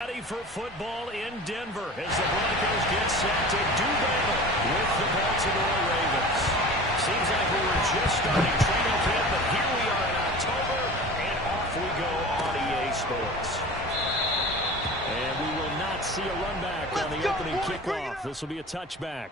Ready for football in Denver as the Broncos get set to do battle with the Baltimore Ravens. Seems like we were just starting training camp, but here we are in October, and off we go on EA Sports. And we will not see a run back on the opening kickoff. This will be a touchback.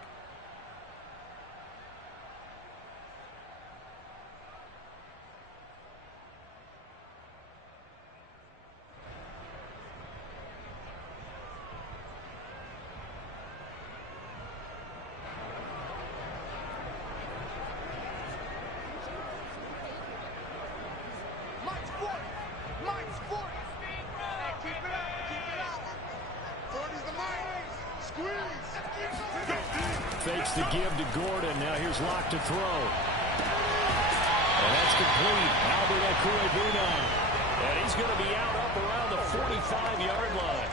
Fakes the give to Gordon. Now here's Locke to throw. And that's complete. Albert Okwuegbunam. And he's going to be out up around the 45-yard line.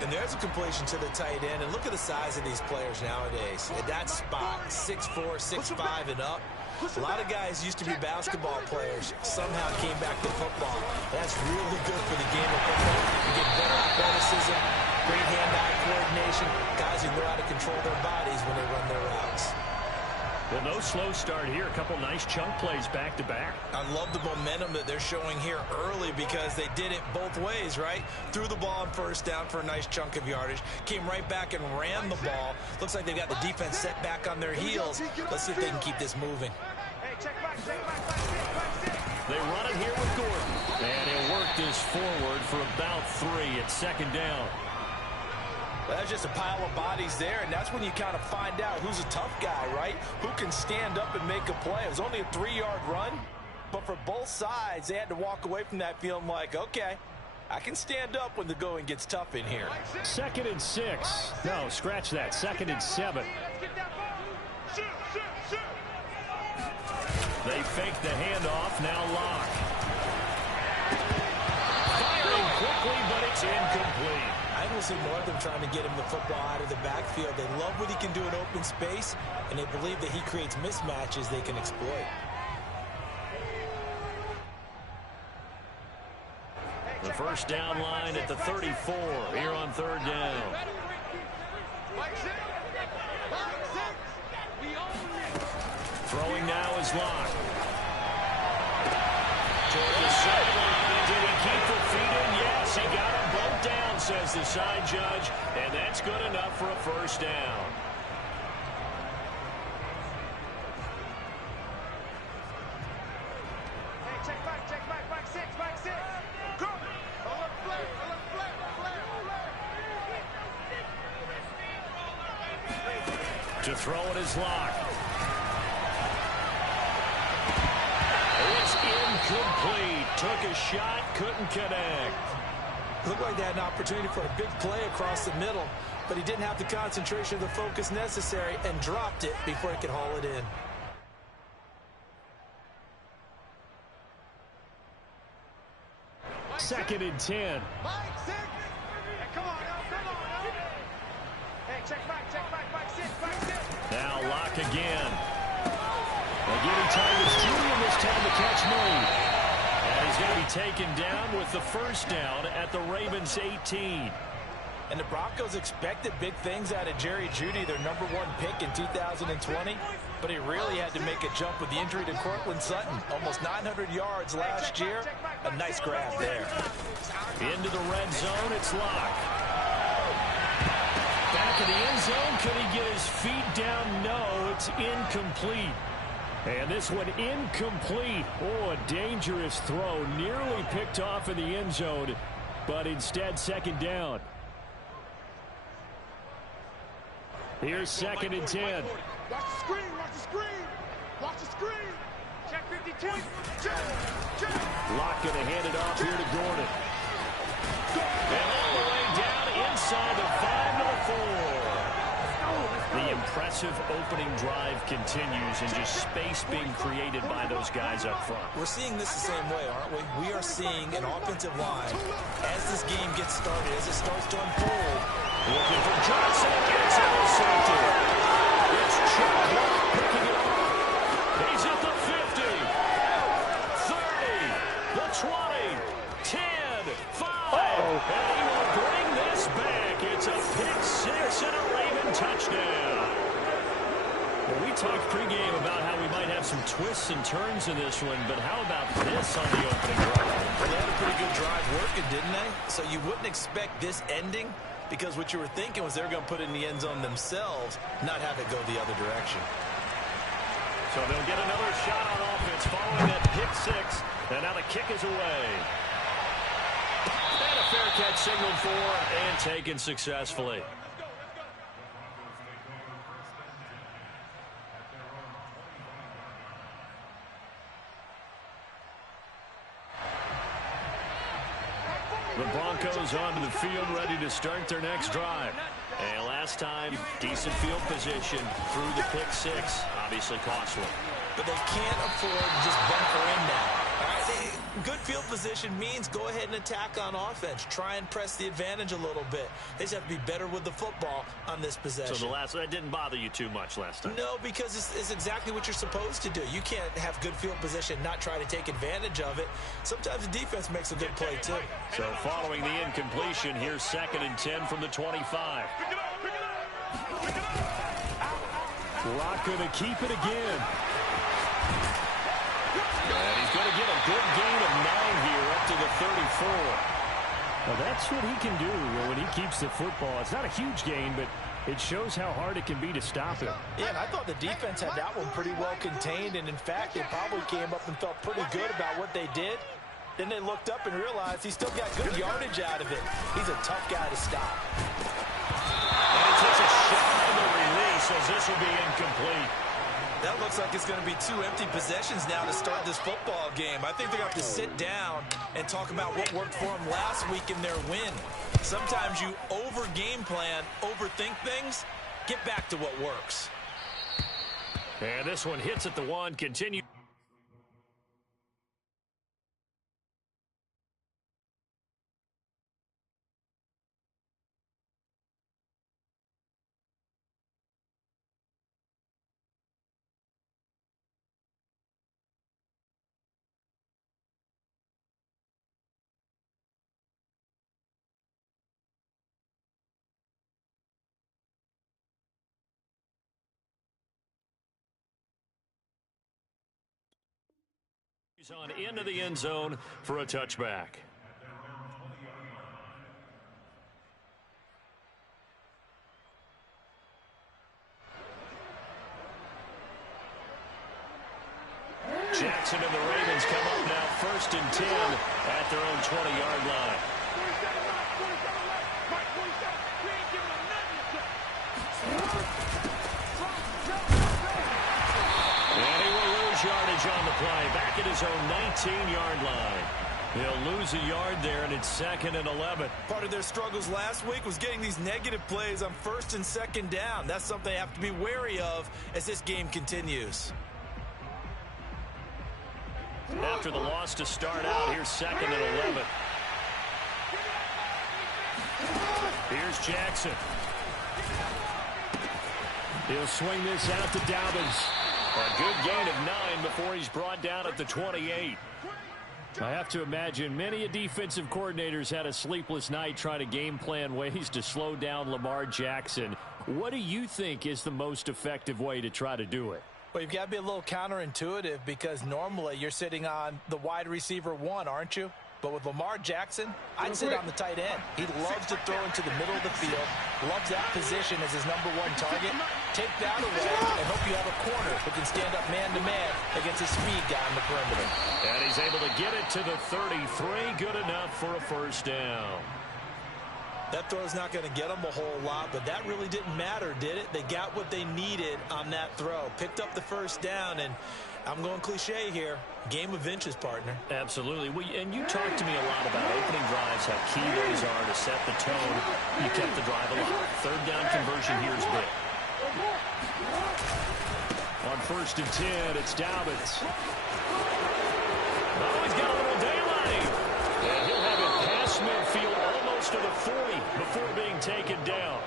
And there's a completion to the tight end. And look at the size of these players nowadays. At that spot, 6'4", 6'5", and up. A lot of guys used to be basketball players, somehow came back to football. That's really good for the game of football. You get better athleticism, great hand-eye coordination, guys who know how to control their bodies when they run their routes. Well, no slow start here. A couple nice chunk plays back-to-back. I love the momentum that they're showing here early because they did it both ways, right? Threw the ball on first down for a nice chunk of yardage, came right back and ran the ball. Looks like they've got the defense set back on their heels. Let's see if they can keep this moving. They run it here with Gordon. And he'll work this forward for about 3 at second down. Well, that's just a pile of bodies there, and that's when you kind of find out who's a tough guy, right? Who can stand up and make a play. It was only a 3-yard run, but for both sides, they had to walk away from that feeling like, okay, I can stand up when the going gets tough in here. 2nd and 6. No, scratch that. 2nd and 7. They fake the handoff. Now Locke. Firing quickly, but it's incomplete. I will see more of them trying to get him the football out of the backfield. They love what he can do in open space, and they believe that he creates mismatches they can exploit. The first down line at the 34 here on 3rd down. Throwing now is Locke. Toward the sideline. Did he keep the feet in? Yes, he got them both down, says the side judge, and that's good enough for a first down. Hey, check back, 6, back 6. Go! To throw it is Locke. It's incomplete. Took a shot, couldn't connect. Looked like they had an opportunity for a big play across the middle, but he didn't have the concentration or the focus necessary and dropped it before he could haul it in. Second and 10. Hey, come on. Hey, check back, 6. Now Locke again. Giving Titus Jr. this time to catch Murray. And he's going to be taken down with the first down at the Ravens 18. And the Broncos expected big things out of Jerry Jeudy, their #1 pick in 2020. But he really had to make a jump with the injury to Cortland Sutton. Almost 900 yards last year. A nice grab there. Into the red zone, it's Locke. Back in the end zone, could he get his feet down? No, it's incomplete. And this one incomplete. Oh, a dangerous throw. Nearly picked off in the end zone, but instead second down. Here's 2nd and 10. Watch the screen. Check 52. Locke going to hand it off here to Gordon. And all the way down inside the 5 to the 4. The impressive opening drive continues, and just space being created by those guys up front. We're seeing this the same way, aren't we? We are seeing an offensive line as this game gets started, as it starts to unfold. Looking for Johnson, gets intercepted. It's Chuck Clark picking it up. He's at the 50, 30, the 20, 10, 5. And he will bring this back. It's a pick six and a Raven touchdown. Well, we talked pregame about how we might have some twists and turns in this one, but how about this on the opening drive? Well, they had a pretty good drive working, didn't they? So you wouldn't expect this ending, because what you were thinking was they were going to put it in the end zone themselves, not have it go the other direction. So they'll get another shot on offense following that pick six. And now the kick is away. And a fair catch signaled for and taken successfully. The Broncos onto the field, ready to start their next drive. And last time, decent field position through the pick six. Obviously costly. But they can't afford to just bunker in now. All right? Good field position means go ahead and attack on offense. Try and press the advantage a little bit. They just have to be better with the football on this possession. So that didn't bother you too much last time? No, because it's exactly what you're supposed to do. You can't have good field position, not try to take advantage of it. Sometimes the defense makes a good play, too. So following the incompletion, here's 2nd and 10 from the 25. Rock going to keep it again. And he's going to get a good gain of 9 here up to the 34. Well, that's what he can do when he keeps the football. It's not a huge gain, but it shows how hard it can be to stop him. Yeah, and I thought the defense had that one pretty well contained, and in fact, they probably came up and felt pretty good about what they did. Then they looked up and realized he still got good yardage out of it. He's a tough guy to stop. And he takes a shot on the release as this will be incomplete. That looks like it's going to be 2 empty possessions now to start this football game. I think they're going to have to sit down and talk about what worked for them last week in their win. Sometimes you over-game plan, overthink things. Get back to what works. And this one hits at the 1, continue. He's on into the end zone for a touchback. Jackson and the Ravens come up now 1st and 10 at their own 20-yard line. Yardage on the play, back at his own 19-yard line. They'll lose a yard there, and it's 2nd and 11. Part of their struggles last week was getting these negative plays on 1st and 2nd down. That's something they have to be wary of as this game continues. After the loss to start out, here's 2nd and 11. Here's Jackson. He'll swing this out to Dobbins. A good gain of 9 before he's brought down at the 28. I have to imagine many defensive coordinators had a sleepless night trying to game plan ways to slow down Lamar Jackson. What do you think is the most effective way to try to do it? Well, you've got to be a little counterintuitive because normally you're sitting on the wide receiver 1, aren't you? But with Lamar Jackson, I'd sit on the tight end. He loves to throw into the middle of the field, loves that position as his #1 target. Take that away and hope you have a corner who can stand up man-to-man against a speed guy on the perimeter. And he's able to get it to the 33, good enough for a 1st down. That throw's not going to get them a whole lot, but that really didn't matter, did it? They got what they needed on that throw. Picked up the 1st down, and I'm going cliche here. Game of inches, partner. Absolutely. Well, and you talked to me a lot about opening drives, how key those are to set the tone. You kept the drive alive. 3rd down conversion here is big. On 1st and 10, it's Dobbins. Oh, he's got a little daylight. And he'll have it past midfield almost to the 40 before being taken down.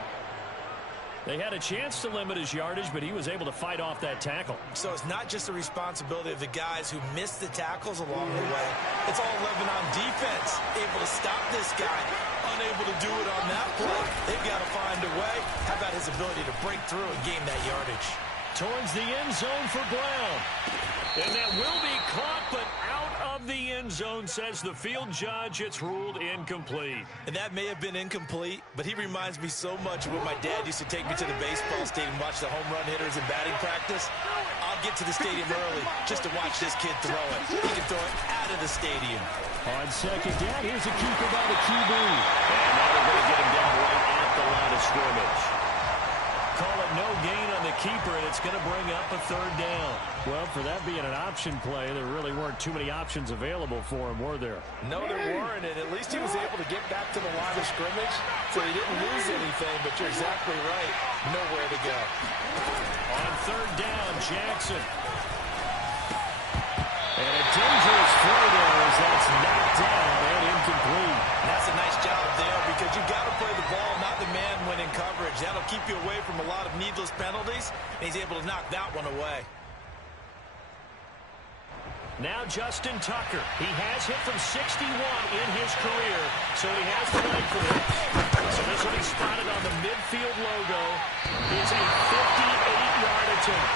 They had a chance to limit his yardage, but he was able to fight off that tackle. So it's not just the responsibility of the guys who missed the tackles along the way. It's all 11 on defense, able to stop this guy, unable to do it on that play. They've got to find a way. How about his ability to break through and gain that yardage? Towards the end zone for Brown. And that will be caught, but out of the end zone, says the field judge. It's ruled incomplete. And that may have been incomplete, but he reminds me so much of when my dad used to take me to the baseball stadium and watch the home run hitters in batting practice. I'll get to the stadium early just to watch this kid throw it. He can throw it out of the stadium. On second down, here's a keeper by the QB. And now they're going to get him down right at the line of scrimmage. Call it no gain on the keeper, and it's going to bring up a third down. Well, for that being an option play, there really weren't too many options available for him, were there? No, there weren't, and at least he was able to get back to the line of scrimmage, so he didn't lose anything, but you're exactly right. Nowhere to go. On third down, Jackson. And a dangerous throw there as that's knocked down and incomplete. And that's a nice job there because you've got to play the ball, not the man when in coverage. That'll keep you away from a lot of needless penalties, and he's able to knock that one away. Now Justin Tucker. He has hit from 61 in his career, so he has the leg for this. So this will be spotted on the midfield logo. It's a 58-yard attempt.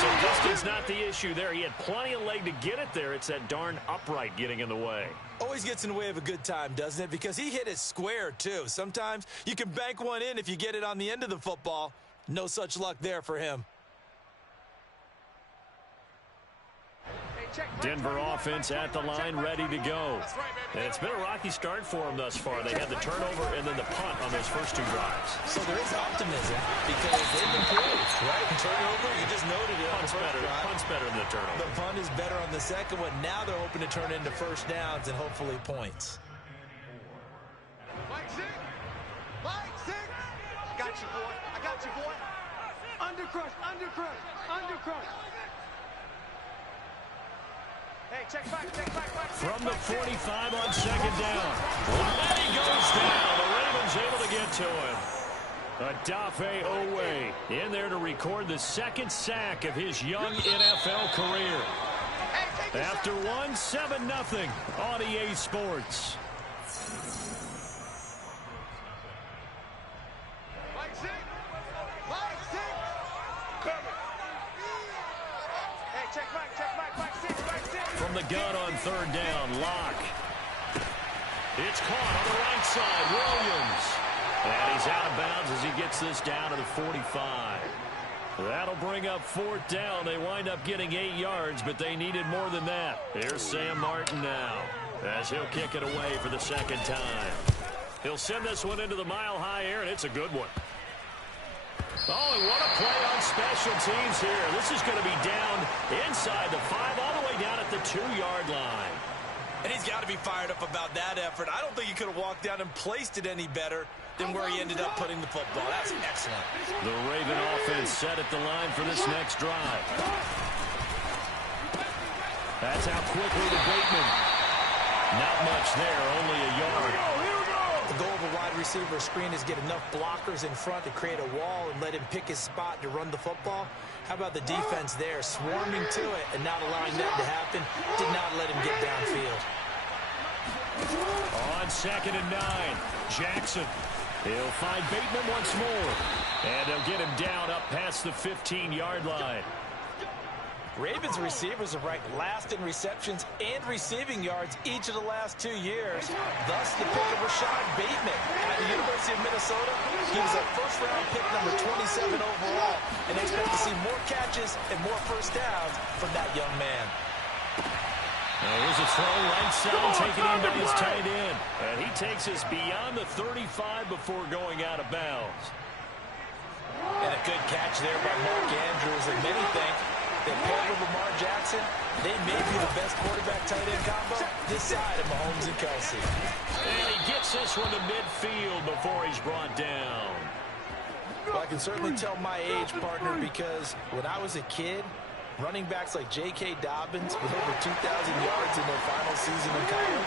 So distance not the issue there. He had plenty of leg to get it there. It's that darn upright getting in the way. Always gets in the way of a good time, doesn't it? Because he hit it square, too. Sometimes you can bank one in if you get it on the end of the football. No such luck there for him. Denver offense at the line, ready to go. And it's been a rocky start for them thus far. They had the turnover and then the punt on those first two drives. So there is optimism because they've improved, right? Turnover, you just noted it. Punt's better than the turnover. The punt is better on the second one. Now they're hoping to turn into first downs and hopefully points. Mike six. Mike six. I got you, boy. I got you, boy. Undercrush, undercrush, undercrush. Hey, check back. From the 45 on second down. And he goes down. The Ravens able to get to him. Odafe Owe in there to record the second sack of his young NFL career. After one, 7-0 on EA Sports. Mike six. Mike six. Coming. Hey, check back. Mike six. From the gun on third down, Locke. It's caught on the right side, Williams. And he's out of bounds as he gets this down to the 45. That'll bring up fourth down. They wind up getting 8 yards, but they needed more than that. Here's Sam Martin now as he'll kick it away for the second time. He'll send this one into the mile-high air, and it's a good one. Oh, and what a play on special teams here. This is going to be down inside the 5, all the way down at the 2-yard line. And he's got to be fired up about that effort. I don't think he could have walked down and placed it any better than where he ended up putting the football. That's excellent. The Raven offense set at the line for this next drive. That's out quickly to Bateman. Not much there, only a yard. The goal of a wide receiver screen is get enough blockers in front to create a wall and let him pick his spot to run the football. How about the defense there, swarming to it and not allowing that to happen? Did not let him get downfield. On 2nd and 9, Jackson. He'll find Bateman once more. And they'll get him down up past the 15-yard line. Ravens receivers are ranked last in receptions and receiving yards each of the last 2 years. Thus, the pick of Rashad Bateman at the University of Minnesota. He was a first-round pick, number 27 overall, and they expect to see more catches and more first downs from that young man. Now here's a throw right side, taken in by his tight end. And he takes us beyond the 35 before going out of bounds. And a good catch there by Mark Andrews, and many think that paired with Lamar Jackson, they may be the best quarterback-tight end combo this side of Mahomes and Kelsey. And he gets this one to midfield before he's brought down. Well, I can certainly tell my age, partner, because when I was a kid, running backs like J.K. Dobbins with over 2,000 yards in their final season in college,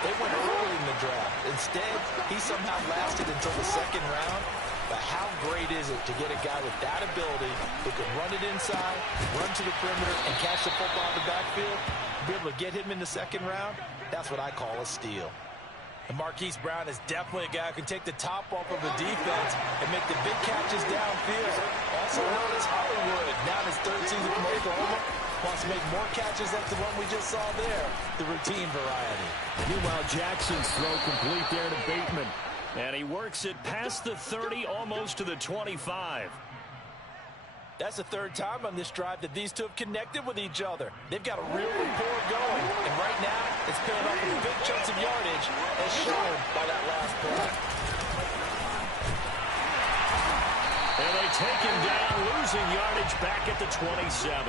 they went early in the draft. Instead, he somehow lasted until the second round. But how great is it to get a guy with that ability who can run it inside, run to the perimeter, and catch the football in the backfield? Be able to get him in the second round? That's what I call a steal. And Marquise Brown is definitely a guy who can take the top off of a defense and make the big catches downfield. Also known as Hollywood. Now in his third season from Oklahoma, wants to make more catches like the one we just saw there, the routine variety. Meanwhile, Jackson's throw complete there to Bateman. And he works it past the 30, almost to the 25. That's the third time on this drive that these two have connected with each other. They've got a real rapport going. And right now, it's paying off with big chunks of yardage, as shown by that last play. And they take him down, losing yardage back at the 27.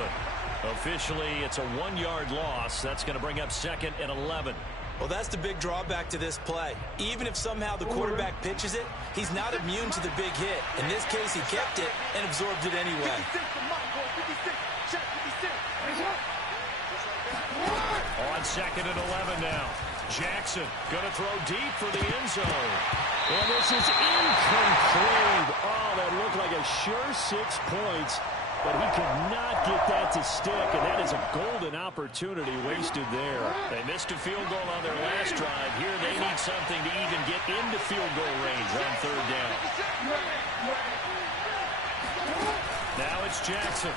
Officially, it's a 1-yard loss. That's going to bring up 2nd and 11. Well, that's the big drawback to this play. Even if somehow the quarterback pitches it, he's not immune to the big hit. In this case, he kept it and absorbed it anyway. On 2nd and 11 now. Jackson going to throw deep for the end zone. And this is incomplete. Oh, that looked like a sure 6 points. But he could not get that to stick, and that is a golden opportunity wasted there. They missed a field goal on their last drive. Here they need something to even get into field goal range on 3rd down. Now it's Jackson.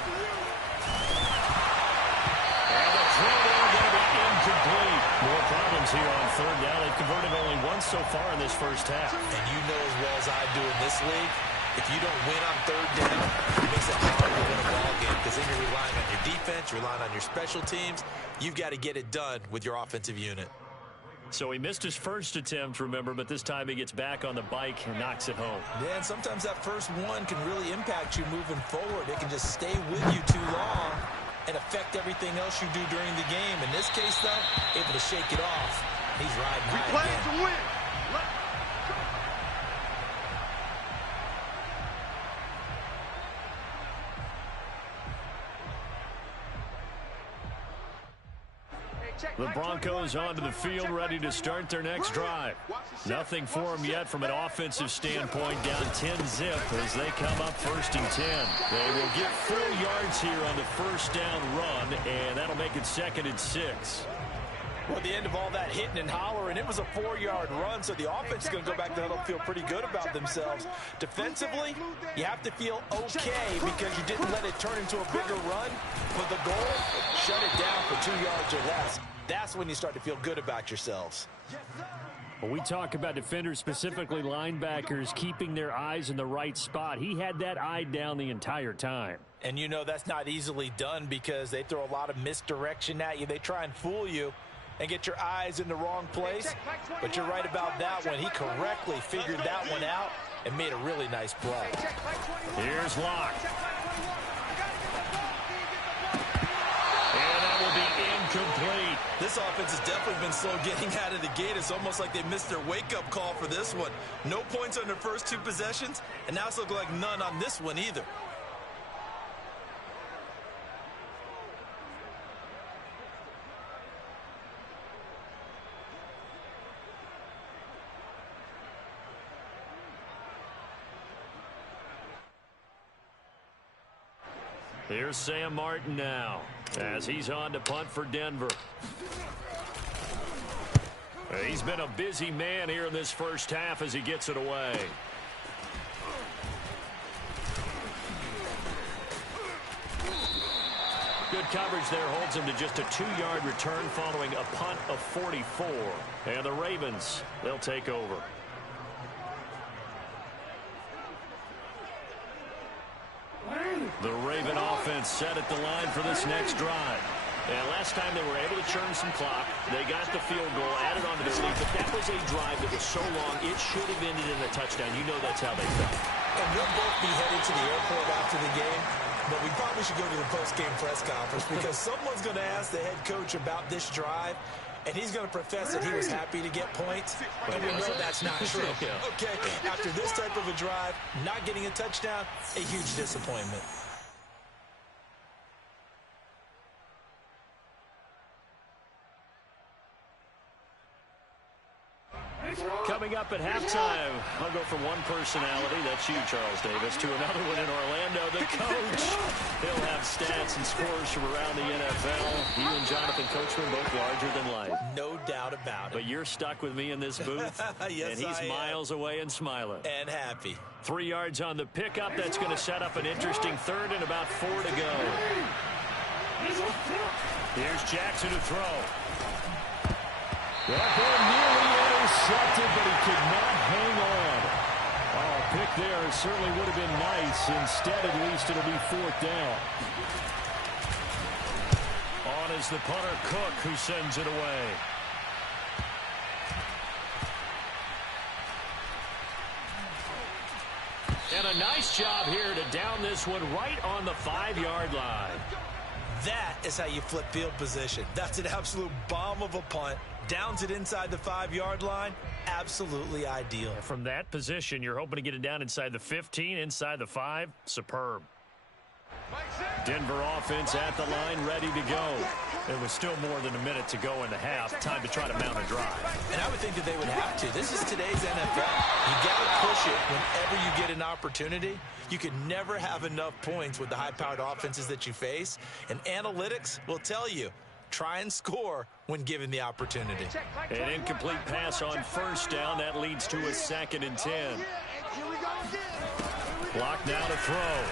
And the throw there going to be incomplete. More problems here on 3rd down. They've converted only once so far in this first half. And you know as well as I do in this league, if you don't win on 3rd down, it makes it hard to win a ball game because then you're relying on your defense, you're relying on your special teams. You've got to get it done with your offensive unit. So he missed his first attempt, remember, but this time he gets back on the bike and knocks it home. Yeah, and sometimes that first one can really impact you moving forward. It can just stay with you too long and affect everything else you do during the game. In this case, though, able to shake it off. He's riding high again. We play to win. The Broncos onto the field, ready to start their next drive. Nothing for them yet from an offensive standpoint, down 10-zip as they come up 1st and 10. They will get 4 yards here on the first down run, and that'll make it 2nd and 6. Well, at the end of all that hitting and hollering, it was a 4-yard run, so the offense is going to go back there and feel pretty good about themselves. Defensively, you have to feel okay because you didn't let it turn into a bigger run. But the goal, shut it down for 2 yards or less. That's when you start to feel good about yourselves. When we talk about defenders, specifically linebackers, keeping their eyes in the right spot, he had that eye down the entire time. And you know that's not easily done because they throw a lot of misdirection at you. They try and fool you and get your eyes in the wrong place. But you're right about that one. He correctly figured that one out and made a really nice play. Here's Locke. And that will be incomplete. This offense has definitely been slow getting out of the gate. It's almost like they missed their wake-up call for this one. No points on their first 2 possessions, and now it's looking like none on this one either. Here's Sam Martin now as he's on to punt for Denver. He's been a busy man here in this first half as he gets it away. Good coverage there holds him to just a 2-yard return following a punt of 44. And the Ravens, they'll take over. The Raven offense set at the line for this next drive. And last time they were able to churn some clock. They got the field goal, added on to their lead. But that was a drive that was so long, it should have ended in a touchdown. You know that's how they felt. And we'll both be headed to the airport after the game. But we probably should go to the post-game press conference because someone's going to ask the head coach about this drive. And he's going to profess that he was happy to get points. But we know that's not true. Okay, after this type of a drive, not getting a touchdown, a huge disappointment. Coming up at halftime. I'll go from one personality, that's you, Charles Davis, to another one in Orlando, the coach. He'll have stats and scores from around the NFL. He and Jonathan Coachman both larger than life. No doubt about it. But you're stuck with me in this booth. Yes, and he's miles away and smiling. And happy. 3 yards on the pickup. That's going to set up an interesting third and about 4 to go. Here's Jackson to throw. That ball nearly intercepted, but he could not hang on. Oh, a pick there certainly would have been nice. Instead, at least, it'll be 4th down. On is the punter, Cook, who sends it away. And a nice job here to down this one right on the 5-yard line. That is how you flip field position. That's an absolute bomb of a punt. Downs it inside the 5-yard line. Absolutely ideal. From that position, you're hoping to get it down inside the 15, inside the 5. Superb. Denver offense at the line, ready to go. It was still more than a minute to go in the half. Time to try to mount a drive. And I would think that they would have to. This is today's NFL. You got to push it whenever you get an opportunity. You can never have enough points with the high-powered offenses that you face. And analytics will tell you, try and score when given the opportunity. An incomplete pass on 1st down. That leads to a 2nd and 10. Clock now to throw.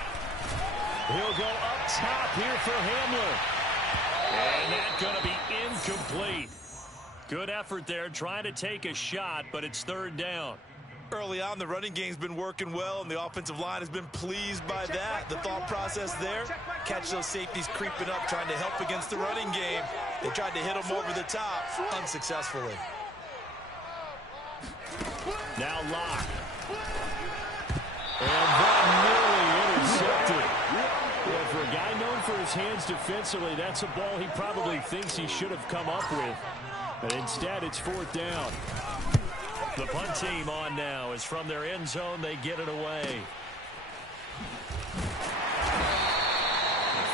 He'll go up top here for Hamler. And that's going to be incomplete. Good effort there, trying to take a shot, but it's 3rd down. Early on, the running game's been working well, and the offensive line has been pleased by that. The thought process there, catch those safeties creeping up, trying to help against the running game. They tried to hit them over the top, unsuccessfully. Now Locke. And that nearly intercepted. Well, for a guy known for his hands defensively, that's a ball he probably thinks he should have come up with. But instead, it's 4th down. The punt team on now is from their end zone. They get it away.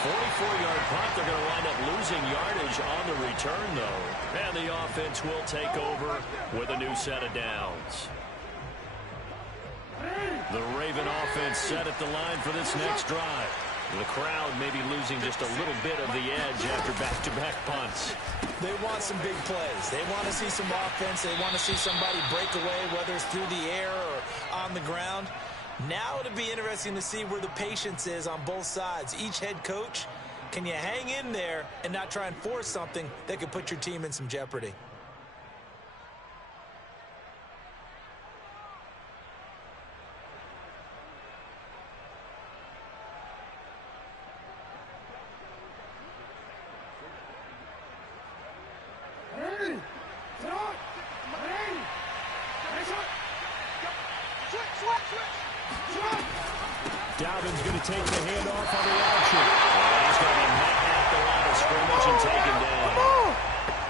44-yard punt. They're going to wind up losing yardage on the return, though. And the offense will take over with a new set of downs. The Raven offense set at the line for this next drive. The crowd may be losing just a little bit of the edge after back-to-back punts. They want some big plays. They want to see some offense. They want to see somebody break away, whether it's through the air or on the ground. Now it'll be interesting to see where the patience is on both sides. Each head coach, can you hang in there and not try and force something that could put your team in some jeopardy? Dalvin's going to take the handoff on the action. And he's going to be met at the line of scrimmage and taken down.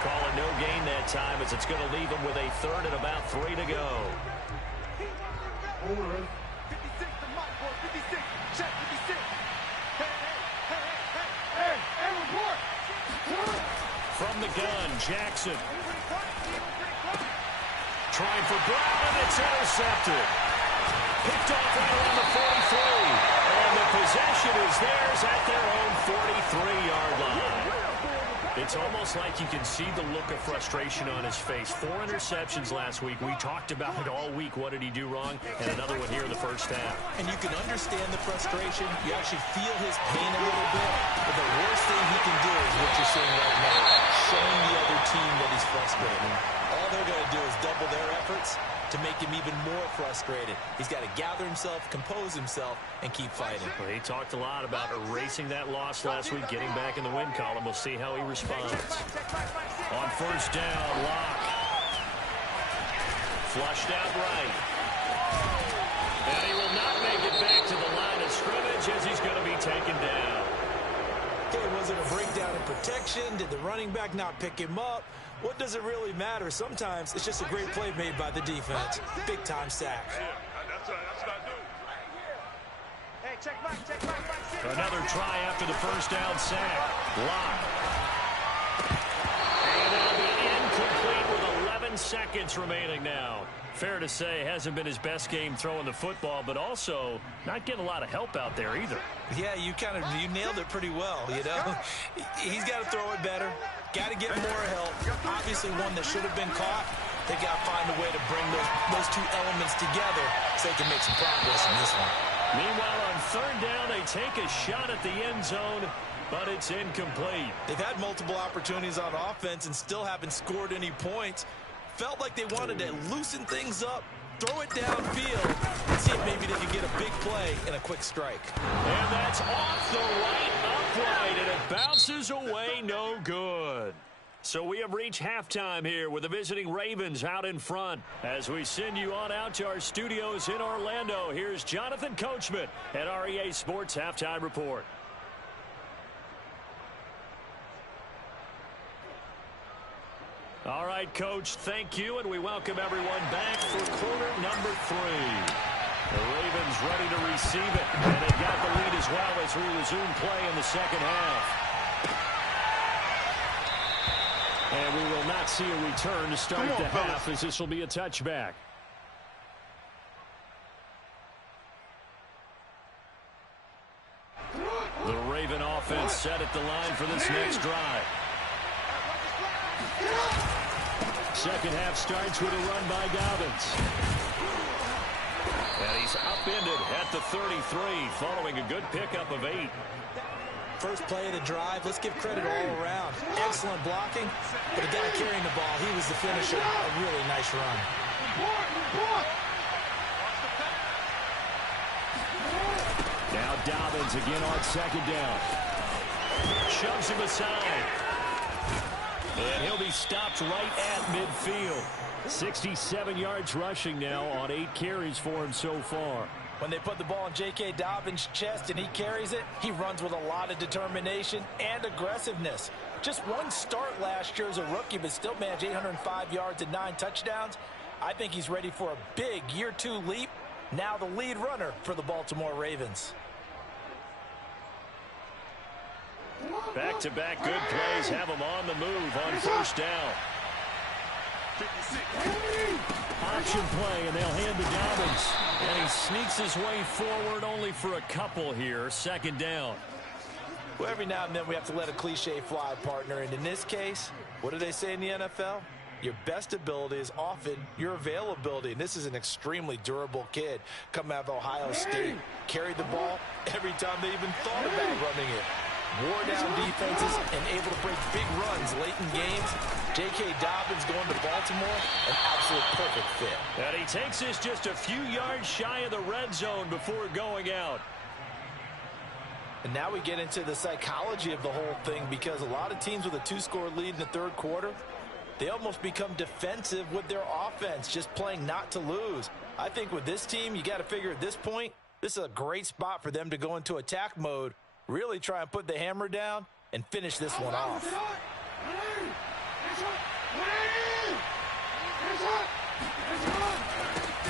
Call it no gain that time as it's going to leave him with a 3rd and about 3 to go. 56, the mic boy, 56. Check 56. Hey, report. From the gun, Jackson. Trying for Brown, and it's intercepted. Picked off right around the 43. And the possession is theirs at their own 43-yard line. It's almost like you can see the look of frustration on his face. 4 interceptions last week. We talked about it all week. What did he do wrong? And another one here in the 1st half. And you can understand the frustration. You actually feel his pain a little bit. But the worst thing he can do is what you're seeing right now, showing the other team that he's frustrated. All they're going to do is double their efforts to make him even more frustrated. He's got to gather himself, compose himself, and keep fighting. Well, he talked a lot about erasing that loss last week, getting back in the win column. We'll see how he responds. On 1st down, Locke. Flushed out right. And he will not make it back to the line of scrimmage as he's going to be taken down. Okay, was it a breakdown in protection? Did the running back not pick him up? What does it really matter? Sometimes it's just a great play made by the defense. Big-time sack. Another try after the 1st down sack. Locke. And it'll be incomplete with 10 seconds remaining now. Fair to say, hasn't been his best game throwing the football, but also not getting a lot of help out there either. Yeah, you nailed it pretty well, you know. He's got to throw it better. Got to get more help. Obviously one that should have been caught. They got to find a way to bring those two elements together so they can make some progress in this one. Meanwhile, on third down, they take a shot at the end zone, but it's incomplete. They've had multiple opportunities on offense and still haven't scored any points. Felt like they wanted to loosen things up, throw it downfield, and see if maybe they could get a big play and a quick strike. And that's off the right upright, and it bounces away, no good. So we have reached halftime here with the visiting Ravens out in front. As we send you on out to our studios in Orlando, here's Jonathan Coachman at REA Sports Halftime Report. All right, Coach, thank you, and we welcome everyone back for quarter number 3. The Ravens ready to receive it, and they got the lead as well as we resume play in the second half. And we will not see a return to start the half, as this will be a touchback. The Raven offense set at the line for this next drive. Second half starts with a run by Dobbins. And he's upended at the 33 following a good pickup of 8. First play of the drive, let's give credit all around. Excellent blocking, but the guy carrying the ball, he was the finisher. A really nice run. Now Dobbins again on second down. Shoves him aside. And he'll be stopped right at midfield. 67 yards rushing now on 8 carries for him so far. When they put the ball in J.K. Dobbins' chest and he carries it, he runs with a lot of determination and aggressiveness. Just one start last year as a rookie, but still managed 805 yards and 9 touchdowns. I think he's ready for a big year 2 leap. Now the lead runner for the Baltimore Ravens. Back-to-back good plays have him on the move on first down. Option play, and they'll hand to Dobbins. And he sneaks his way forward only for a couple here. Second down. Well, every now and then we have to let a cliche fly, partner. And in this case, what do they say in the NFL? Your best ability is often your availability. And this is an extremely durable kid coming out of Ohio State. Carried the ball every time they even thought about running it. Wore down defenses and able to break big runs late in games. J.K. Dobbins going to Baltimore, an absolute perfect fit. And he takes this just a few yards shy of the red zone before going out. And now we get into the psychology of the whole thing, because a lot of teams with a 2-score lead in the third quarter, they almost become defensive with their offense, just playing not to lose. I think with this team, you got to figure at this point, this is a great spot for them to go into attack mode, really try and put the hammer down and finish this one off.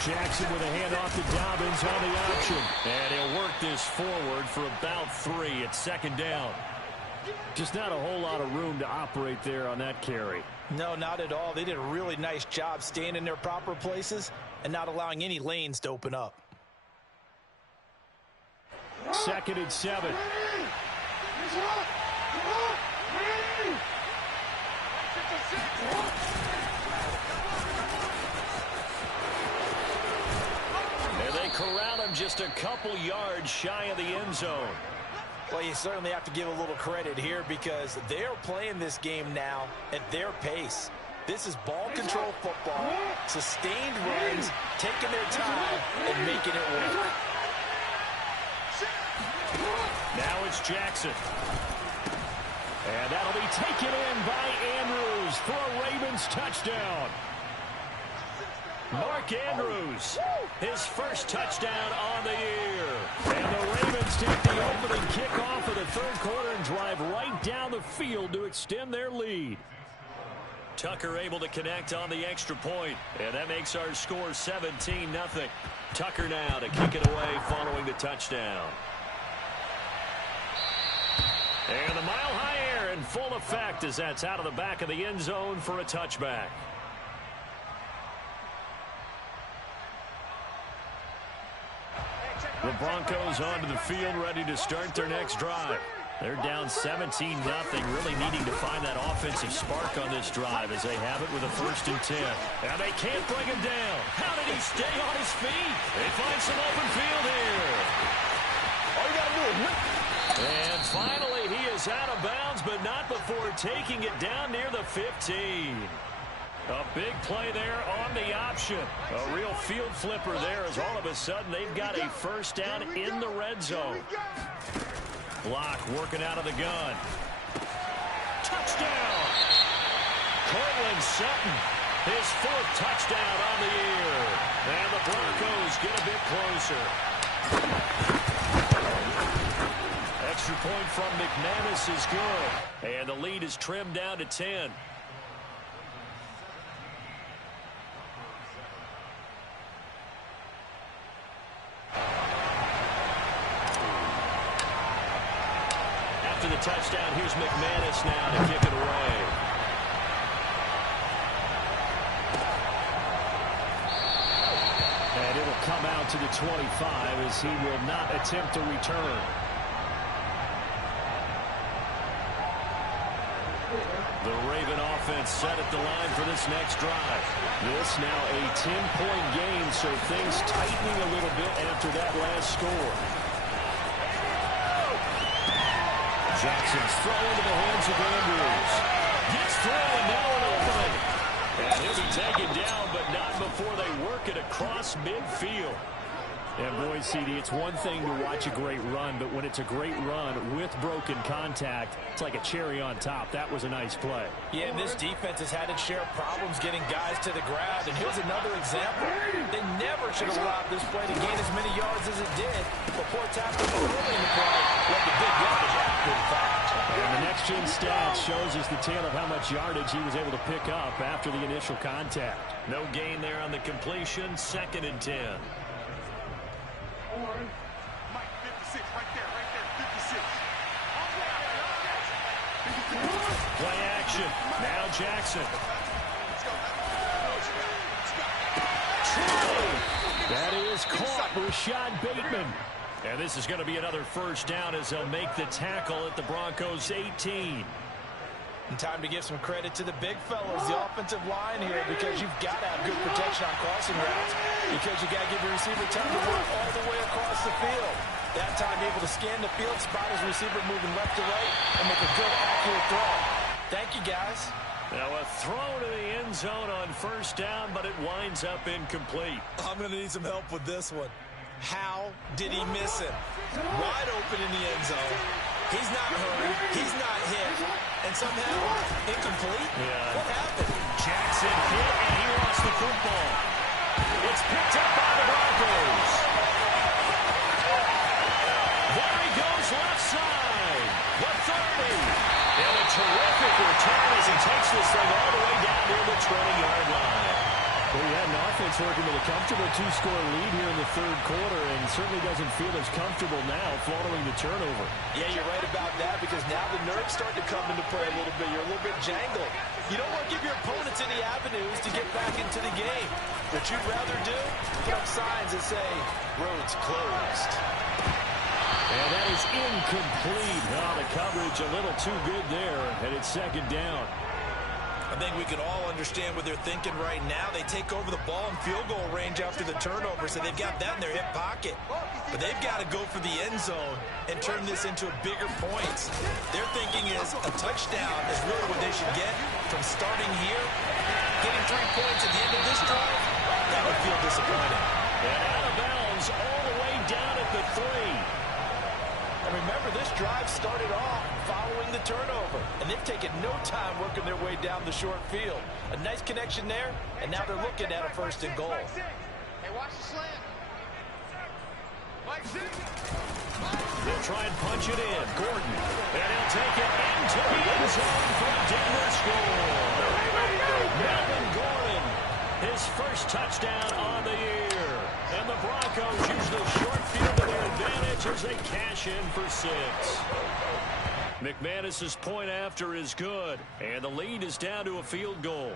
Jackson with a handoff to Dobbins on the option. And he'll work this forward for about 3 at second down. Just not a whole lot of room to operate there on that carry. No, not at all. They did a really nice job staying in their proper places and not allowing any lanes to open up. Second and 7. And they corral him just a couple yards shy of the end zone. Well, you certainly have to give a little credit here, because they're playing this game now at their pace. This is ball control football, sustained runs, taking their time and making it work. Now it's Jackson. And that'll be taken in by Andrews for a Ravens touchdown. Mark Andrews, his first touchdown on the year. And the Ravens take the opening kickoff of the third quarter and drive right down the field to extend their lead. Tucker able to connect on the extra point, and that makes our score 17-0. Tucker now to kick it away following the touchdown. And the mile-high air in full effect as that's out of the back of the end zone for a touchback. The Broncos onto the field, ready to start their next drive. They're down 17-0, really needing to find that offensive spark on this drive as they have it with a 1st and 10. Now they can't bring him down. How did he stay on his feet? They find some open field here. All you got to do is win. And finally, he is out of bounds, but not before taking it down near the 15. A big play there on the option. A real field flipper there as all of a sudden they've got a 1st down in the red zone. Block working out of the gun. Touchdown! Cortland Sutton, his 4th touchdown on the year. And the Broncos get a bit closer. Extra point from McManus is good. And the lead is trimmed down to 10. After the touchdown, here's McManus now to kick it away. And it'll come out to the 25 as he will not attempt to return. The Raven offense set at the line for this next drive. This now a 10-point game, so things tightening a little bit after that last score. Jackson's throw into the hands of Andrews. Gets through and now an opening. And he'll be taken down, but not before they work it across midfield. And boy, CD, it's one thing to watch a great run, but when it's a great run with broken contact, it's like a cherry on top. That was a nice play. Yeah, and this defense has had its share of problems getting guys to the ground. And here's another example. They never should have allowed this play to gain as many yards as it did. But poor tackling early in the play led to big yardage after the fact. And the next-gen stat shows us the tale of how much yardage he was able to pick up after the initial contact. No gain there on the completion. 2nd and 10. Mike, 56, right there, 56. Play action. Now Jackson. That is caught. Rashad Bateman. And this is going to be another 1st down as they'll make the tackle at the Broncos 18. And time to give some credit to the big fellas, the offensive line here, because you've got to have good protection on crossing routes, because you got to give your receiver time to work all the way across the field. That time able to scan the field, spot his receiver moving left to right, and make a good, accurate throw. Thank you, guys. Now a throw to the end zone on 1st down, but it winds up incomplete. I'm going to need some help with this one. How did he miss him? Wide open in the end zone. He's not hurried. He's not hit. And somehow, incomplete? Yeah. What happened? Jackson hit, and he lost the football. It's picked up by the Broncos. There he goes left side. The 30. And a terrific return as he takes this thing all the way down near the 20-yard line. Well, he had an offense working with a comfortable 2-score lead here in the 3rd quarter and certainly doesn't feel as comfortable now following the turnover. Yeah, you're right about that, because now the nerves start to come into play a little bit. You're a little bit jangled. You don't want to give your opponents any avenues to get back into the game. What you'd rather do, put up signs that say, roads closed. And that is incomplete. Oh, the coverage a little too good there, and it's 2nd down. I think we can all understand what they're thinking right now. They take over the ball in field goal range after the turnover, so they've got that in their hip pocket. But they've got to go for the end zone and turn this into a bigger points. Their thinking is a touchdown is really what they should get from starting here. Getting 3 points at the end of this drive, that would feel disappointing. And out of bounds all the way down at the 3. And remember, this drive started off following the turnover, and they've taken no time working their way down the short field. A nice connection there, and now they're looking at a 1st and goal. Hey, watch the slant. Mike 6. They'll try and punch it in. Gordon. And he'll take it into the end zone for a Denver score. Melvin Gordon, his 1st touchdown on the year. And the Broncos use the short field to their advantage as they cash in for 6. McManus's point after is good, and the lead is down to a field goal.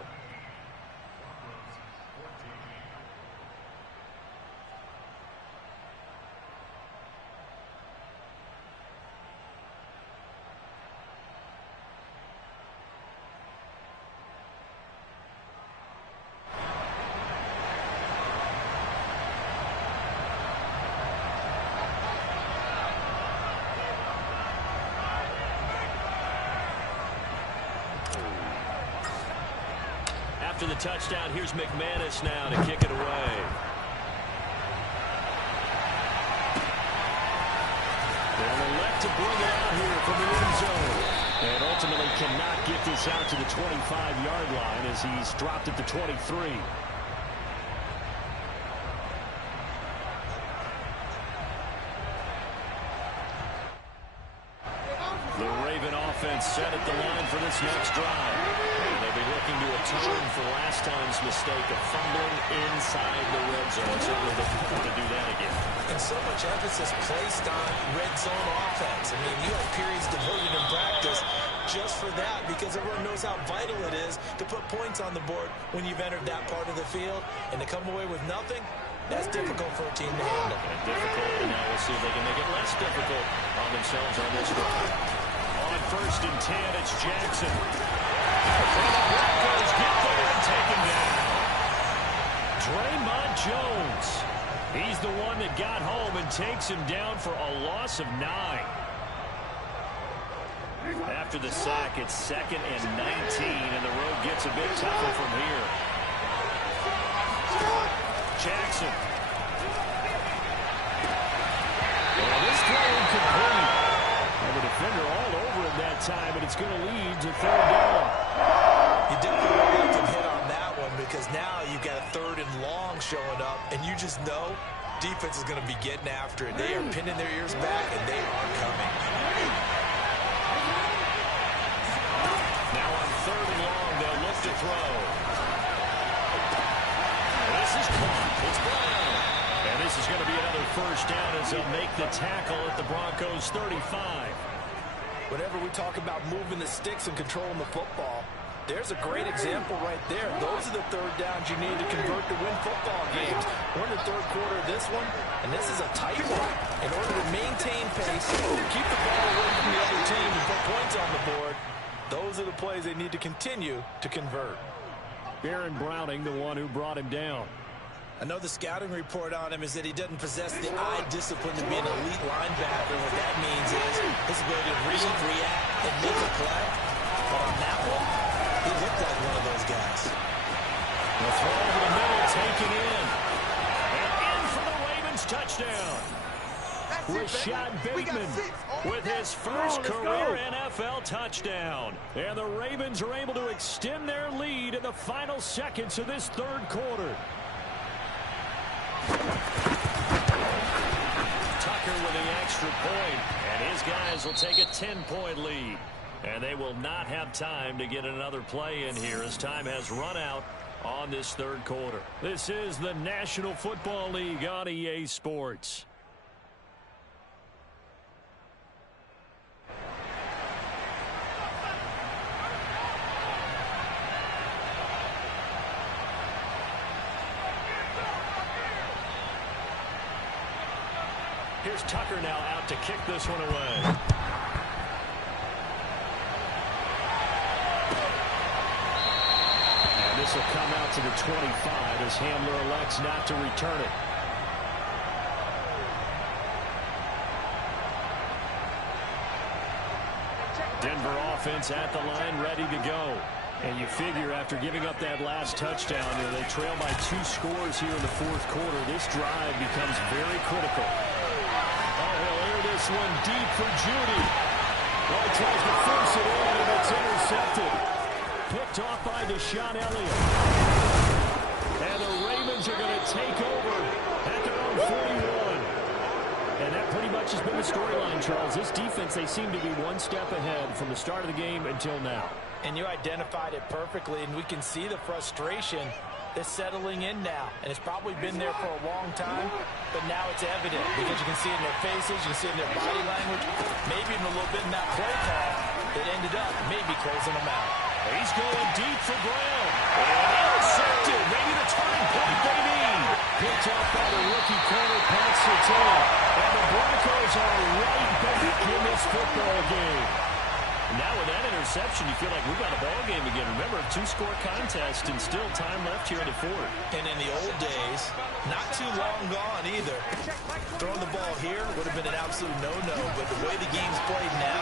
after the touchdown. Here's McManus now to kick it away. They'll elect to bring it out here from the end zone. And ultimately cannot get this out to the 25-yard line as he's dropped at the 23. The Raven offense set at the line for this next drive. And they'll be looking to atone for last time's mistake of fumbling inside the red zone. Certainly looking to do that again. And so much emphasis placed on red zone offense. I mean, you have periods devoted in practice just for that because everyone knows how vital it is to put points on the board when you've entered that part of the field. And to come away with nothing, that's difficult for a team to handle. And difficult, and now we'll see if they can make it less difficult on themselves on this one. On 1st and 10, it's Jackson. And the Broncos get there and take him down. Draymond Jones. He's the one that got home and takes him down for a loss of 9. After the sack, it's 2nd and 19, and the road gets a bit tougher from here. Jackson. Well, this throw incomplete. And the defender all over him that time, and it's going to lead to 3rd down. You definitely would like to hit on that one because now you've got a 3rd and long showing up, and you just know defense is going to be getting after it. They are pinning their ears back, and they are coming. Now on 3rd and long, they'll look to throw. This is caught. It's Brown. And this is going to be another 1st down as they'll make the tackle at the Broncos' 35. Whenever we talk about moving the sticks and controlling the football, there's a great example right there. Those are the 3rd downs you need to convert to win football games. We're in the 3rd quarter of this one, and this is a tight one. In order to maintain pace, keep the ball away from the other team and put points on the board, those are the plays they need to continue to convert. Baron Browning, the one who brought him down. I know the scouting report on him is that he doesn't possess the eye discipline to be an elite linebacker. What that means is his ability to read, react, and make a play. But on that one, he looked like one of those guys. The throw over the middle, taken in. And in for the Ravens touchdown. Rashad Bateman with his first career NFL touchdown. And the Ravens are able to extend their lead in the final seconds of this 3rd quarter. Tucker with the extra point, and his guys will take a 10-point lead. And they will not have time to get another play in here as time has run out on this 3rd quarter. This is the National Football League on EA Sports. Here's Tucker now out to kick this one away. And this will come out to the 25 as Hamler elects not to return it. Denver offense at the line, ready to go. And you figure after giving up that last touchdown, they trail by 2 scores here in the 4th quarter. This drive becomes very critical. This one deep for Judy. Well, he tries to force it in, and it's intercepted. Picked off by Deshaun Elliott. And the Ravens are going to take over at their own 41. And that pretty much has been the storyline, Charles. This defense, they seem to be one step ahead from the start of the game until now. And you identified it perfectly, and we can see the frustration is settling in now, and it's probably been there for a long time, but now it's evident because you can see it in their faces, you can see it in their body language, maybe even a little bit in that play call that ended up maybe closing them out. He's going deep for Brown. And intercepted. Maybe the turning point they need. Picked off by the rookie corner, Pat Surtain. And the Broncos are right back in this football game. Now with that interception, you feel like we've got a ball game again. Remember, a 2-score contest and still time left here in the 4th. And in the old days, not too long gone either. Throwing the ball here would have been an absolute no-no, but the way the game's played now.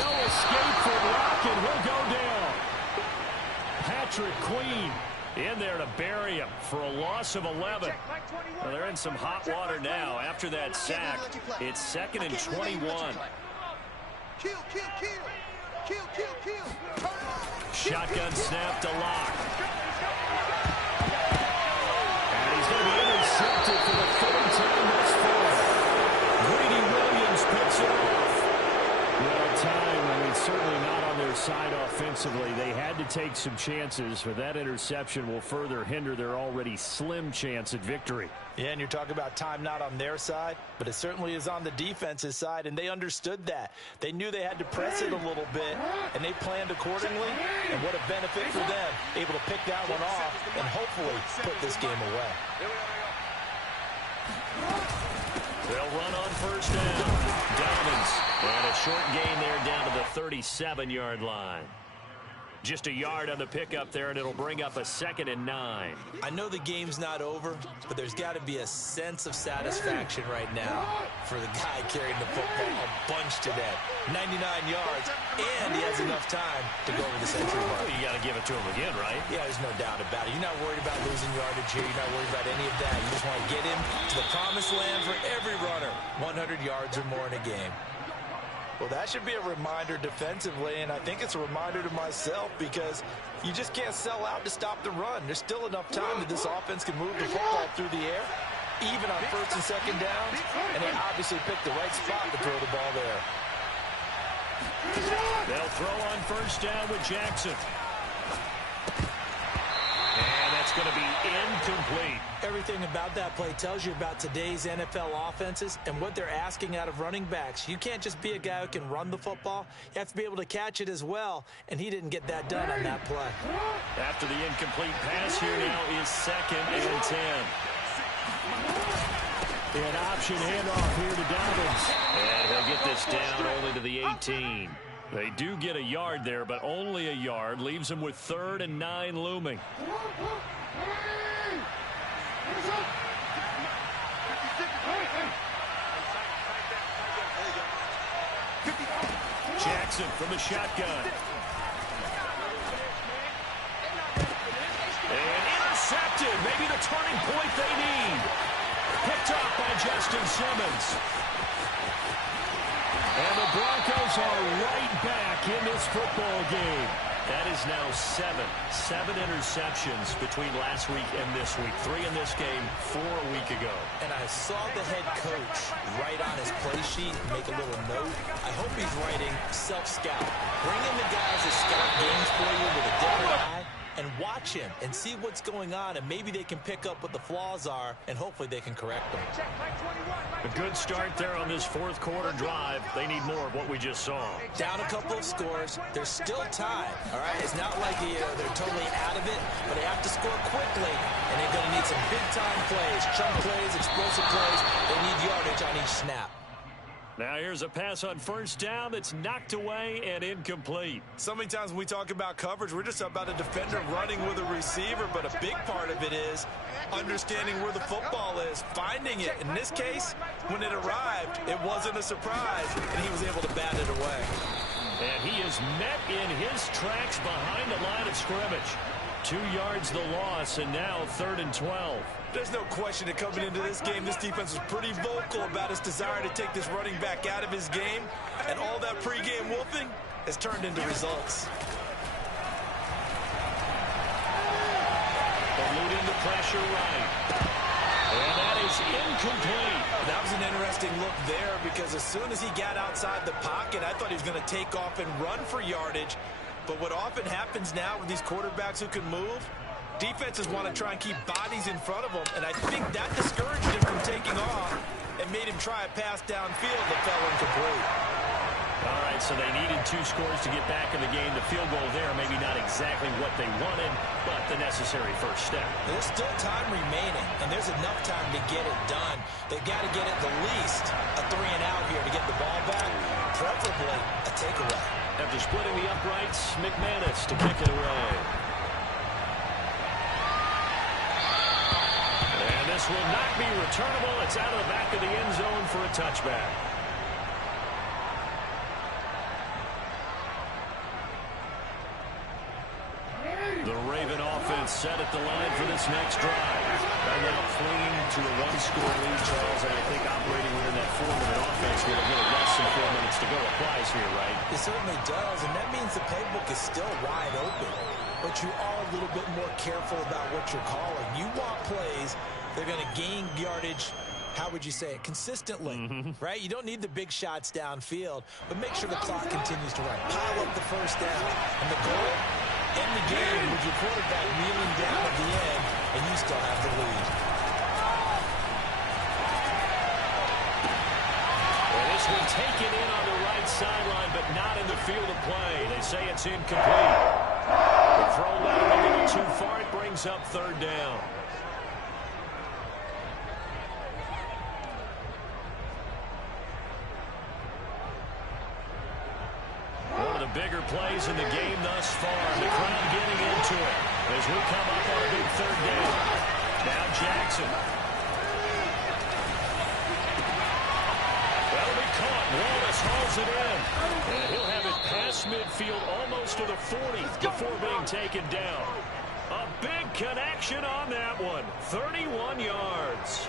No escape for Rock, and he'll go down. Patrick Queen in there to bury him for a loss of 11. Well, they're in some hot water now after that sack. It's 2nd and 21. Shotgun snap to Locke. And he's going to be intercepted for the 3rd time this fall. Greedy Williams picks it off. Well, time, certainly not on their side offensively. They had to take some chances, but that interception will further hinder their already slim chance at victory. Yeah, and you're talking about time not on their side, but it certainly is on the defense's side, and they understood that. They knew they had to press it a little bit, and they planned accordingly, and what a benefit for them, able to pick that one off and hopefully put this game away. They'll run on first down. Donovan, and a short gain there down to the 37-yard line. Just a yard on the pickup there, and it'll bring up a 2nd and 9. I know the game's not over, but there's got to be a sense of satisfaction right now for the guy carrying the football a bunch today. 99 yards, and he has enough time to go over the century mark. Well, you got to give it to him again, right? Yeah, there's no doubt about it. You're not worried about losing yardage here. You're not worried about any of that. You just want to get him to the promised land for every runner. 100 yards or more in a game. Well, that should be a reminder defensively, and I think it's a reminder to myself because you just can't sell out to stop the run. There's still enough time that this offense can move the football through the air, even on 1st and 2nd downs, and they obviously picked the right spot to throw the ball there. They'll throw on first down with Jackson. And that's going to be incomplete. Everything about that play tells you about today's NFL offenses and what they're asking out of running backs. You can't just be a guy who can run the football. You have to be able to catch it as well, and he didn't get that done on that play. After the incomplete pass, here now is 2nd and 10. An option handoff here to Donovan. And he'll get this down only to the 18. They do get a yard there, but only a yard. Leaves them with 3rd and 9 looming. Jackson from the shotgun. And intercepted. Maybe the turning point they need. Picked up by Justin Simmons. And the Broncos are right back in this football game. That is now 7 interceptions between last week and this week. 3 in this game, 4 a week ago. And I saw the head coach write on his play sheet, make a little note. I hope he's writing self-scout. Bring in the guys that scout games for you with a different eye and watch him and see what's going on, and maybe they can pick up what the flaws are, and hopefully they can correct them. A good start there on this 4th quarter drive. They need more of what we just saw. Down a couple of scores. There's still time, all right? It's not like they're totally out of it, but they have to score quickly, and they're going to need some big-time plays, chunk plays, explosive plays. They need yardage on each snap. Now here's a pass on first down that's knocked away and incomplete. So many times when we talk about coverage, we're just about a defender running with a receiver, but a big part of it is understanding where the football is, finding it. In this case, when it arrived, it wasn't a surprise, and he was able to bat it away. And he is met in his tracks behind the line of scrimmage. 2 yards the loss, and now 3rd and 12. There's no question that coming into this game, this defense was pretty vocal about its desire to take this running back out of his game, and all that pregame wolfing has turned into results. Eluding the pressure right. And that is incomplete. That was an interesting look there because as soon as he got outside the pocket, I thought he was going to take off and run for yardage. But what often happens now with these quarterbacks who can move, defenses want to try and keep bodies in front of them, and I think that discouraged him from taking off and made him try a pass downfield that fell incomplete. All right, so they needed 2 scores to get back in the game. The field goal there, maybe not exactly what they wanted, but the necessary first step. There's still time remaining, and there's enough time to get it done. They've got to get at the least a 3-and-out here to get the ball back, preferably a takeaway. After splitting the uprights, McManus to kick it away. And this will not be returnable. It's out of the back of the end zone for a touchback. The Ravens it's set at the line for this next drive. Right now clinging to a one-score lead, Charles, and I think operating within that 4-minute offense with a little less than 4 minutes to go applies here, right? It certainly does, and that means the playbook is still wide open. But you are a little bit more careful about what you're calling. You want plays, they're going to gain yardage, how would you say it, consistently, right? You don't need the big shots downfield, but make sure the clock continues to run. Pile up the first down. And the goal, end the game with your quarterback kneeling down at the end, and you still have the lead. Well, this one taken in on the right sideline, but not in the field of play. They say it's incomplete. The throw led a little too far. It brings up third down. One of the bigger plays in the game thus far. The crowd getting into it as we come up on a big third down. Now Jackson. That'll be caught. Wallace hauls it in. And he'll have it past midfield almost to the 40 before being taken down. A big connection on that one. 31 yards.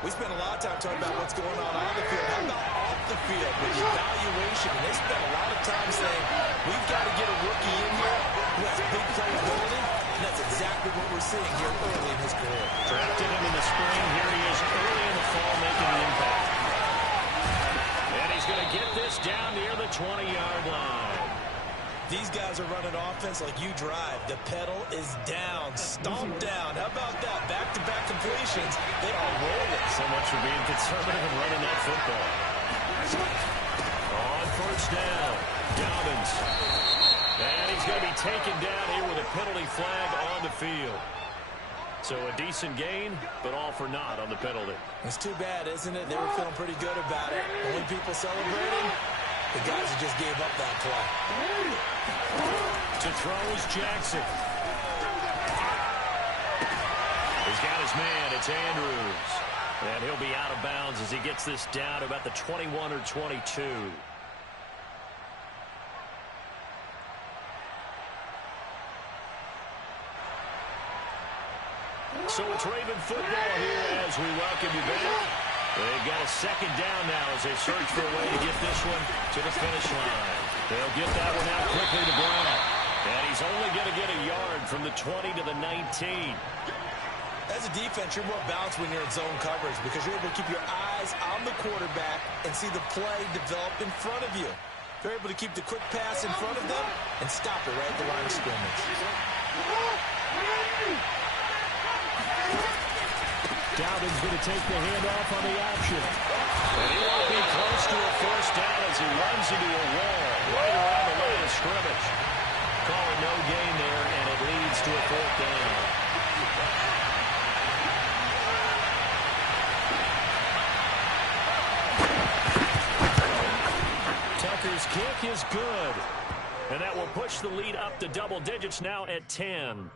We spent a lot of time talking about what's going on the field. How about off the field with the evaluation? They spent a lot of time saying, we've got to get a rookie in here who has big playability, and that's exactly what we're seeing here early in his career. Drafted him in the spring. Here he is early in the fall making an impact. And he's going to get this down near the 20-yard line. These guys are running offense like you drive. The pedal is down, stomped down. How about that? Back-to-back completions. They are rolling. So much for being conservative and running that football. On first down, Dobbins. And he's going to be taken down here with a penalty flag on the field. So a decent gain, but all for naught on the penalty. It's too bad, isn't it? They were feeling pretty good about it. Only people celebrating, the guys who just gave up that play. To throw is Jackson. He's got his man. It's Andrews. And he'll be out of bounds as he gets this down to about the 21 or 22. So it's Raven football here as we welcome you back. They've got a second down now as they search for a way to get this one to the finish line. They'll get that one out quickly to Brown. And he's only going to get a yard from the 20 to the 19. As a defense, you're more balanced when you're in zone coverage because you're able to keep your eyes on the quarterback and see the play develop in front of you. They're able to keep the quick pass in front of them and stop it right at the line of scrimmage. Dobbins going to take the handoff on the option. And he won't be close to a first down as he runs into a wall right around the line of scrimmage. Call it no gain there, and it leads to a fourth down. Tucker's kick is good. And that will push the lead up to double digits now at 10.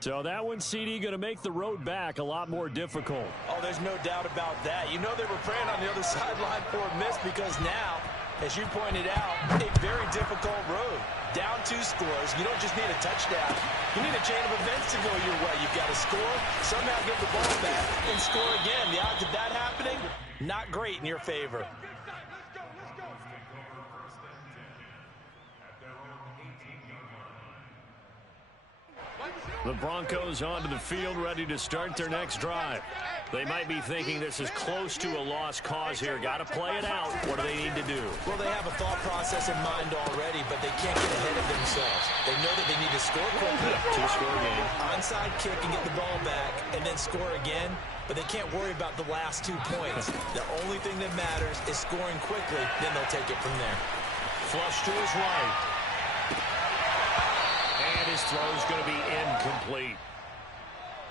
So that one, CD, going to make the road back a lot more difficult. Oh, there's no doubt about that. You know they were praying on the other sideline for a miss because now, as you pointed out, a very difficult road. Down 2 scores. You don't just need a touchdown. You need a chain of events to go your way. You've got to score, somehow get the ball back, and score again. The odds of that happening, not great in your favor. The Broncos onto the field, ready to start their next drive. They might be thinking this is close to a lost cause here. Got to play it out. What do they need to do? Well, they have a thought process in mind already, but they can't get ahead of themselves. They know that they need to score quickly. 2-score game. Onside kick and get the ball back, and then score again. But they can't worry about the last 2 points. The only thing that matters is scoring quickly. Then they'll take it from there. Flush to his right. And his throw is going to be incomplete.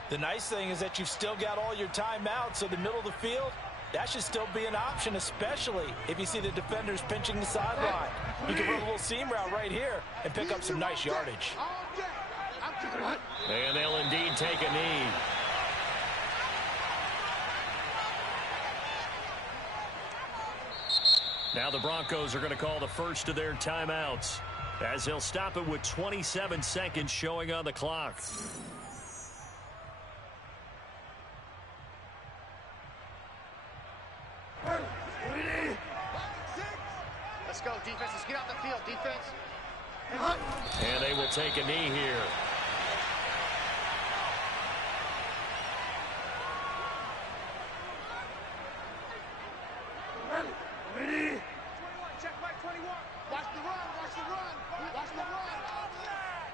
The nice thing is that you've still got all your timeouts, so the middle of the field, that should still be an option, especially if you see the defenders pinching the sideline. You can run a little seam route right here and pick up some nice yardage. And they'll indeed take a knee. Now the Broncos are going to call the first of their timeouts, as they'll stop it with 27 seconds showing on the clock. go, defense. Let's get out the field, defense. And they will take a knee here. Ready? 21, check Mike 21. Watch the run, watch the run, watch the run.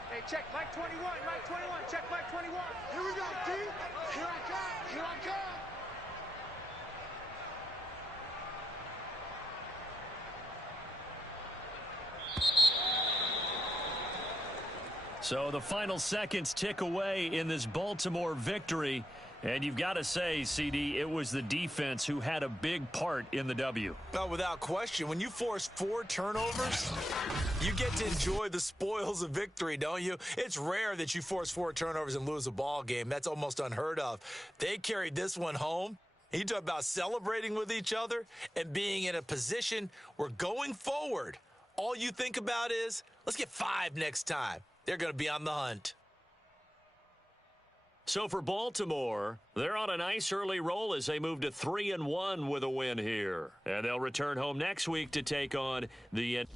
Hey, check Mike 21, Mike 21, check Mike 21. Here we go, D. Here I come, here I come. So the final seconds tick away in this Baltimore victory. And you've got to say, CD, it was the defense who had a big part in the W. Oh, without question. When you force 4 turnovers, you get to enjoy the spoils of victory, don't you? It's rare that you force 4 turnovers and lose a ball game. That's almost unheard of. They carried this one home. You talk about celebrating with each other and being in a position where going forward, all you think about is, let's get 5 next time. They're going to be on the hunt. So for Baltimore, they're on a nice early roll as they move to 3-1 with a win here. And they'll return home next week to take on the